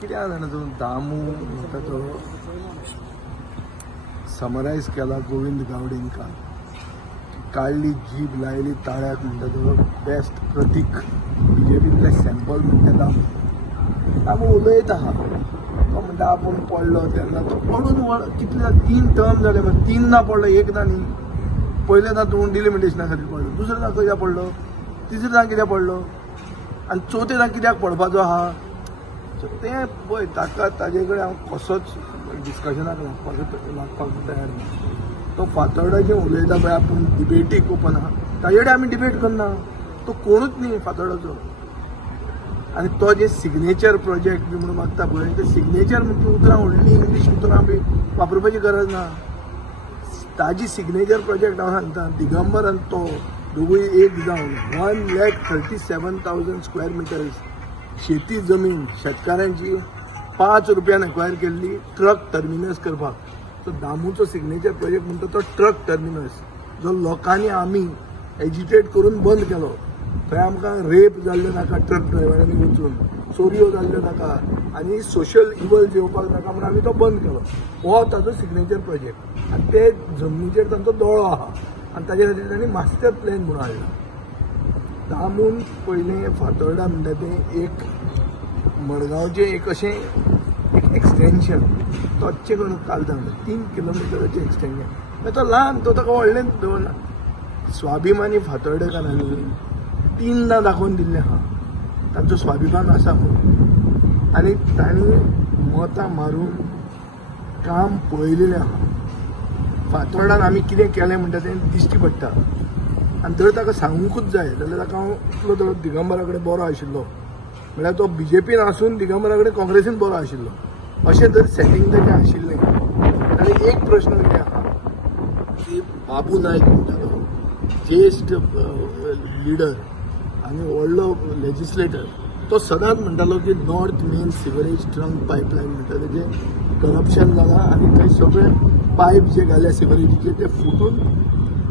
कित्याक जाणा तो दामू म्हणटा तो समरायज केला गोविंद गावडेंका काढली जीभ लायली ताळ्याक म्हणटा तो बेस्ट प्रतीक बीजेपीतले सॅम्पल म्हणटा दामू उलयता आहा तो म्हणटा आपूण पडलो तेन्ना तो पडून कितले 3 टर्म जाले पण 3 ना पडलो एकदा न्ही पयलेंदा तूं डिलिमिटेशना खातीर पडलो दुसरेदा खंय पडलो तिसरेदा कित्याक पडलो आनी चवथेदा कित्याक पडपाचो आहा तें पळय ताका ताजे कडेन हांव कसोच डिस्कशनाक लागपाक तयार ना तो फातोर्डाचें उलयता पळय आपूण डिबेटीक ओपन आहा ताजे कडेन आमी डिबेट करना तो कोणूच न्ही फातोर्डाचो आनी तो जे सिग्नेचर प्रोजेक्ट बी म्हणून मागता पळय ते सिग्नेचर म्हणजे उतरां व्हडली इंग्लीश उतरां बी वापरपाची गरज ना ताजी सिग्नेचर प्रोजेक्ट हांव सांगता दिगंबर आनी तो दोगूय एक जावन 1,37,000 स्क्वेअर मिटर्स शेती जमीन शेतकारांची 5 रुपयान एक्वायर केल्ली ट्रक टर्मिनस करपाक तो दामूचो सिग्नेचर प्रोजेक्ट म्हणटा तो ट्रक टर्मिनस जो लोकांनी आमी एजिटेट करून बंद केलो थंय आमकां रेप जाल्ले नाका ट्रक ड्रायव्हरांनी वचून चोरयो जाल्ल्यो नाका आनी सोशल इवल जेवपाक नाका म्हणून आमी तो बंद केलो हो ताजो सिग्नेचर प्रोजेक्ट आनी ते जमनीचेर तांचो दोळो आहा आनी ताजे खातीर तांणी मास्टर प्लॅन म्हणून हाडला दामून पयलें फातोर्डा म्हणटा तें एक मडगांवचें एक अशें एक एक्सटेंशन तो अच्छे करून कालता म्हणटा 3 किलोमिटराचें एक्सटेंशन मागीर तो ल्हान तो ताका व्हडलें दवरना स्वाभिमानी फातोर्डेकारांनी 3दा दाखोवन दिल्लें आहा तांचो स्वाभिमान आसा म्हणून आनी तांणी मतां मारून काम पळयलेलें आहा फातोर्डान आमी कितें केलें म्हणटा तें दिश्टी पडटा आनी जर ताका सांगूंकूच जाय जाल्यार ताका हांव इतलो तो दिगंबरा कडेन बरो आशिल्लो म्हळ्यार तो बीजेपीन आसून दिगंबरा कडेन काँग्रेसीन बरो आशिल्लो अशें जर सेटींग ताचें आशिल्लें आनी एक प्रश्न कितें आहा की बाबू नायक म्हणटा तो ज्येश्ठ लिडर आनी व्हडलो लेजिस्लेटर तो सदांच म्हणटालो की north main sewerage trunk pipeline म्हणटा तेजें करप्शन जालां आनी थंय सगळे पायप जे घाल्या सिवरेजीचे ते फुटून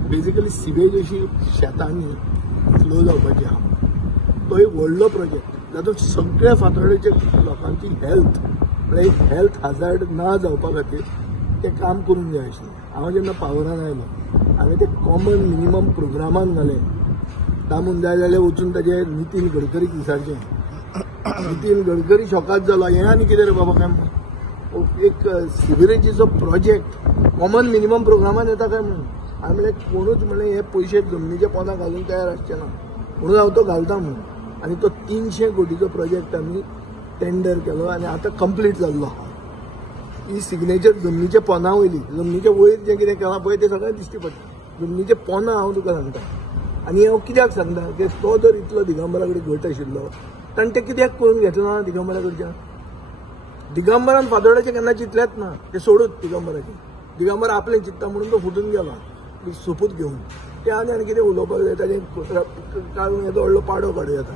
बेजिकली सिवेज अशी शेतांनी फ्लो जावपाची आहा तो एक व्हडलो प्रोजेक्ट जातूंत सगळ्या फातोर्डेच्या लोकांची हेल्थ म्हळ्यार एक हेल्थ हाजार्ड ना जावपा खातीर तें काम करूंक जाय आशिल्लें हांव जेन्ना पावरान आयलो हांवें तें कॉमन मिनिमम प्रोग्रामान घालें दामून जाय जाल्यार वचून ताजें नितीन गडकरीक विचारचें नितीन गडकरी शॉकात जालो हें आनी कितें रे बाबा काय एक सिवरेजीचो प्रोजेक्ट कॉमन मिनिमम प्रोग्रामान येता काय म्हणून हांवें म्हणलें कोणूच म्हणलें हे पयशे जमनीच्या पोंदा घालूंक तयार आसचे ना म्हणून हांव तो घालता म्हणून आनी तो 300 कोटीचो प्रोजेक्ट आमी टेंडर केलो आनी आतां कंप्लीट जाल्लो आहा ही सिग्नेचर जमनीच्या पोंदा वयली जमनीच्या वयर जें कितें केलां पळय तें सगळें दिश्टी पडटा जमनीचे पोंदा हांव तुका सांगता आनी हांव कित्याक सांगता की तो जर इतलो दिगंबरा कडेन घट आशिल्लो ताणें तें कित्याक करून घेतलो ना दिगंबरा कडच्यान दिगंबरान फातोर्डाचें केन्ना चिंतलेंच ना तें सोडूच दिगंबराचें दिगंबर आपलें चिंतता म्हणून तो फुटून गेला सोपूत घेवन ते आनी कितें उलोवपाक जाय ताजें काडून येता व्हडलो पाडो काडूं येता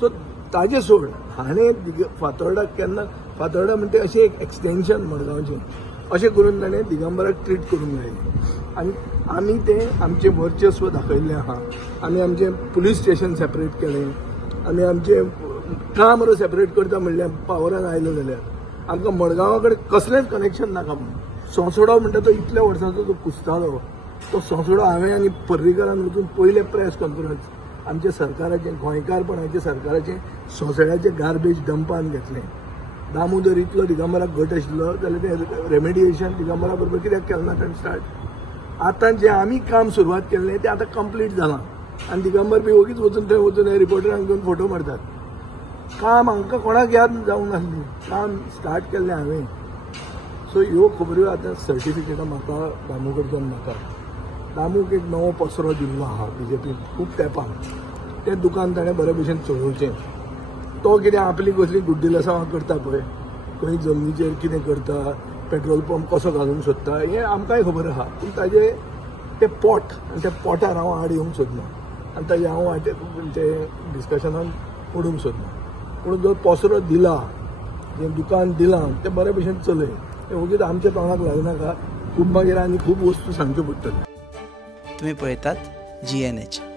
सो ताजें सोड हाणें फातोर्डाक केन्ना फातोर्डा म्हणटा अशें एक एक्सटेंशन मडगांवचें अशें करून ताणें दिगंबराक ट्रीट करूंक जाय आनी आमी तें आमचें वर्चस्व दाखयल्लें आहा आमी आमचें पुलीस स्टेशन सेपरेट केलें आमी आमचें काम सेपरेट करता म्हणल्यार पावरान आयलो जाल्यार आमकां मडगांवा कडेन कसलेंच कनेक्शन नाका म्हणून सोंसोडो म्हणटा तो इतल्या वर्सांचो जो कुसतालो तो सोंसोडो हांवें आनी पर्रीकरान वचून पयले प्रेस कॉन्फरन्स आमच्या सरकाराचें गोंयकारपणाच्या सरकाराचें सोंसड्याचें गार्बेज डंपान घेतलें दामोदर इतलो दिगंबराक घट आशिल्लो जाल्यार तें रेमेडिएशन दिगंबरा बरोबर कित्याक केलें ना ताणें स्टार्ट आतां जें आमी काम सुरवात केल्लें तें आतां कंप्लीट जालां आनी दिगंबर बी वगीच वचून थंय वचून हे रिपोर्टरांक घेवन फोटो मारतात काम हांकां कोणाक याद जावंक नासली काम स्टार्ट केल्लें हांवें सो ह्यो खबऱ्यो आतां सर्टिफिकेटां म्हाका दामू कडच्यान नाका दामूक एक नवो पसरो दिल्लो आहा बीजेपीन खूब तेंपान तें दुकान ताणें बरे भशेन चलोवचें तो कितें आपली कसली गुड्डिलसांवां करता पळय खंय जमनीचेर कितें करता पेट्रोल पंप कसो घालूंक सोदता हें आमकांय खबर आहा पूण ताजें तें पोट आनी त्या पोटार हांव आड येवंक सोदना आनी ताजें हांव तें डिस्कशनान पडूंक सोदना पूण जो पसरो दिला जें दुकान दिलां तें बरे भशेन चलय तें वगीच आमच्या तोंडाक लागनाका खूब मागीर आनी खूब वस्तू सांगच्यो पडटल्यो तुम्ही पळयतात GNH.